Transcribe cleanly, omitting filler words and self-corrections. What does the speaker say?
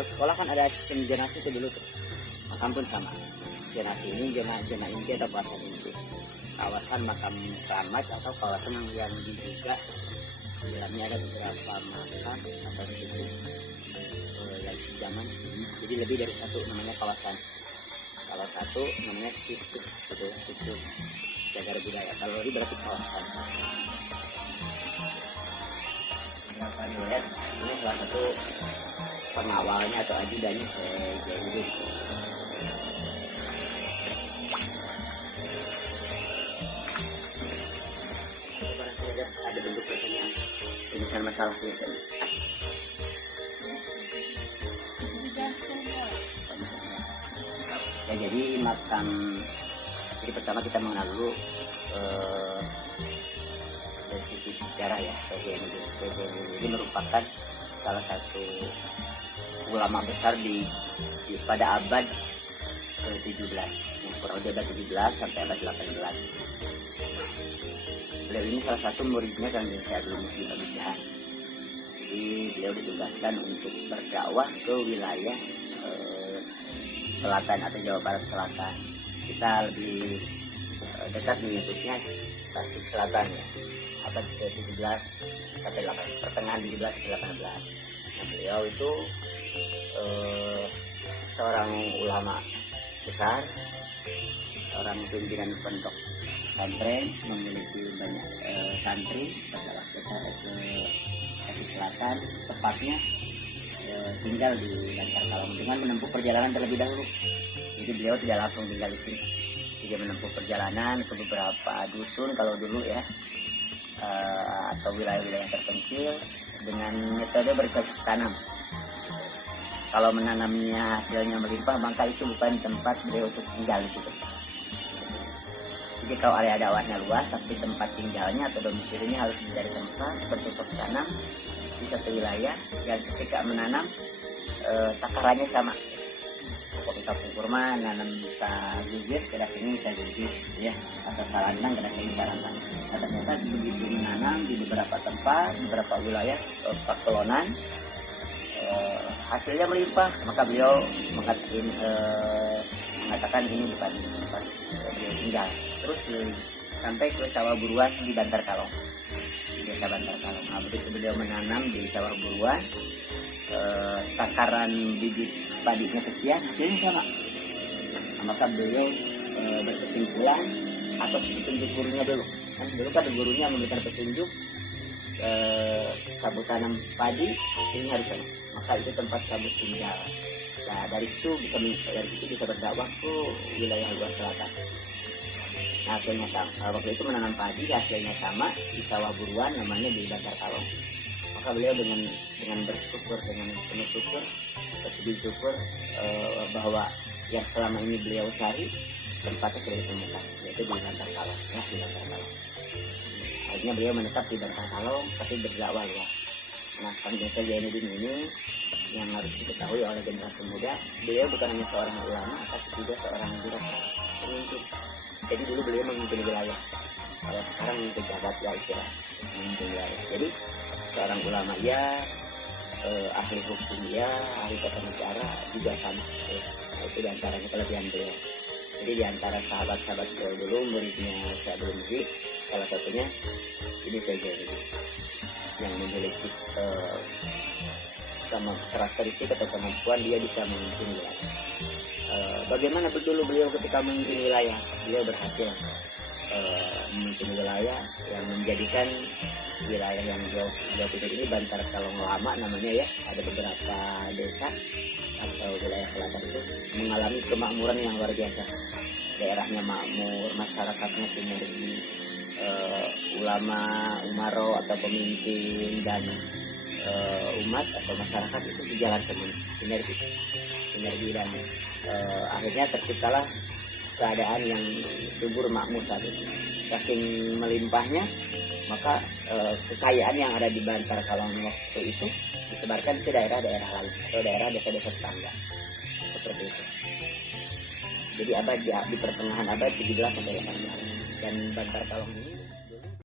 Kalau sekolah kan ada sistem zonasi itu dulu tuh. Makam pun sama. Zonasi ini zona inti atau kawasan inti. Kawasan makam keramat atau kawasan yang diduga di dalamnya ada beberapa makam atau situs yang sejaman. Jadi lebih dari satu namanya kawasan. Kalau satu namanya situs gitu, situs cagar budaya. Kalau ini berarti kawasan. Kenapa dilihat ini salah satu pengawalnya atau ajudannya Zainuddin. Ada bentuk pertanyaan penyelesaian masalah biasanya. Ya, jadi makam, jadi pertama kita mengenal dulu dari sisi sejarah ya. Zainuddin ini merupakan salah satu ulama besar pada abad ke-17, kurang lebih abad 17 sampai abad 18. Beliau ini salah satu muridnya kan saya belum di Pamijahan. Jadi beliau ditugaskan untuk berdakwah ke wilayah selatan atau Jawa Barat Selatan. Kita lebih dekat menyebutnya Tasik Selatan ya. Abad ke-17 sampai 18, pertengahan 17 sampai 18. Nah, beliau itu seorang ulama besar, seorang pimpinan pondok pesantren, memiliki banyak santri. Pada waktu ke Tasik Selatan, tepatnya tinggal di Bantar Kalong dengan menempuh perjalanan terlebih dahulu. Jadi beliau tidak langsung tinggal di sini. Dia menempuh perjalanan ke beberapa dusun kalau dulu ya, atau wilayah-wilayah terpencil dengan metode bercocok tanam. Kalau menanamnya hasilnya melimpah, maka itu bukan tempat beliau untuk tinggal di situ. Jadi kalau area dakwahnya luas, tapi tempat tinggalnya atau domisilinya harus mencari tempat bercocok tanam di satu wilayah yang ketika menanam takarannya sama. Kopi kapung kurma nanam bisa gugis, kadang ini bisa gugis gitu ya, atau sarandang kadang ini sarandang. Nah, ternyata begitu menanam di beberapa tempat, beberapa wilayah pakelonan, hasilnya melimpah, maka beliau mengatakan ini bukan tempat beliau tinggal. Terus sampai ke sawah buruan di Bantar Kalong, di desa Bantar Kalong. Nah, begitu beliau menanam di sawah buruan, takaran bibit padinya sekian, hasilnya sama. Nah, maka beliau berkesimpulan atas petunjuk gurunya dulu. Kan dulu kan gurunya memberikan petunjuk sabut tanam padi hasilnya harus sama. Maka itu tempat sabut tinggal. Nah, dari situ bisa berdakwah ke wilayah luar selatan. Nah, hasilnya sama. Waktu itu menanam padi, hasilnya sama di sawah buruan namanya di Bantar Kalong. Maka beliau dengan bersyukur, dengan penuh syukur, bersedih syukur bahwa yang selama ini beliau cari tempatnya sudah ditemukan, yaitu di Bantar Kalong, ya, di Bantar Kalong. Akhirnya beliau menetap di Bantar Kalong, tapi berdakwah luas. Nah, Panjasa Zainuddin ini yang harus diketahui oleh generasi muda, beliau bukan hanya seorang ulama, tapi juga seorang birokrat, pemimpin. Jadi dulu beliau memimpin wilayah. Kalau sekarang pejabat ya istilah memimpin wilayah. Jadi seorang ulama ya, ahli hukum ya, ahli tata negara juga sama. Nah, itu diantaranya kelebihan beliau. Jadi diantara sahabat-sahabat beliau dulu, muridnya saya belum sih, salah satunya ini saja yang memiliki karakteristik atau kemampuan dia bisa memimpin wilayah. Bagaimana dulu beliau ketika memimpin wilayah? Beliau berhasil memimpin wilayah yang menjadikan wilayah yang beliau pimpin ini Bantar Kalong Lama namanya ya. Ada beberapa desa atau wilayah selatan itu mengalami kemakmuran yang luar biasa. Daerahnya makmur, masyarakatnya sinergi, ulama, umaro atau pemimpin dan umat atau masyarakat itu sejalan semua, sinergi dan akhirnya terciptalah keadaan yang subur makmur saat itu. Saking melimpahnya, maka kekayaan yang ada di Bantar Kalong waktu itu disebarkan ke daerah-daerah lain atau daerah desa-desa tetangga seperti itu. Jadi di pertengahan abad 17 sampai 18 dan Bantar Kalong ini